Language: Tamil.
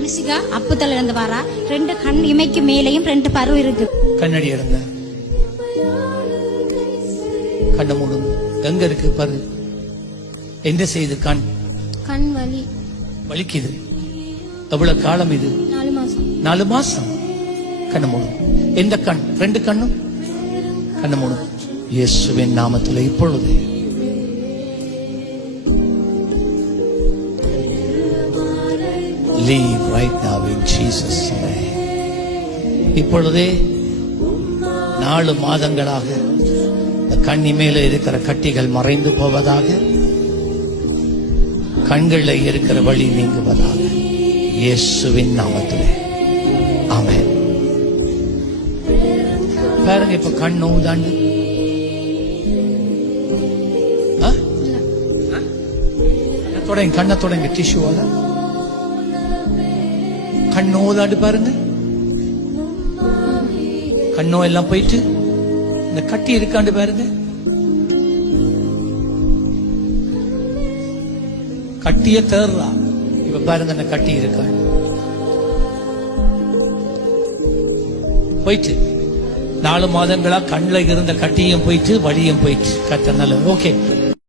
தனுஷிகா அப்புத்தல இருந்து வாரா. 2 கண் இமைக்கு மேலேயும் 2 பரு இருக்கு. கண்ணடி இருங்க, கண்ண மூடுங்க. எங்க இருக்கு பரு? என்ன செய்யுது? கண் வலி வலிக்குது. எவ்வளவு காலம் இது? 4 மாசம். 4 மாசம். கண்ண மூடும். எந்த கண்? 2 கண்ணும் கண்ண மூடும். இயேசுவின் நாமத்தில் இப்பொழுது leave right now in Jesus name. இப்பொழுதே 4 மாதங்களாக கண்ணி மேல இருக்கிற கட்டிகள் மறைந்து போவதாக, கண்களில் இருக்கிற வலி நீங்குவதாக இயேசுவின் நாமத்திலே. ஆமென். பாருங்க, இப்ப கண் நோவுதாண்டு. கண்ணை தொடங்க டிஷ்யூவால கண்ணோதாண்டு பாருங்க. கண்ணோ எல்லாம் போயிட்டு இந்த கட்டி இருக்காண்டு பாருங்க. கட்டிய தேர்றா. இப்ப பாருங்க, இந்த கட்டி இருக்காண்டு போயிட்டு 4 மாதங்களா கண்ணில் இருந்த கட்டியும் போயிட்டு வலியும் போயிட்டு. கத்த நல்ல. ஓகே.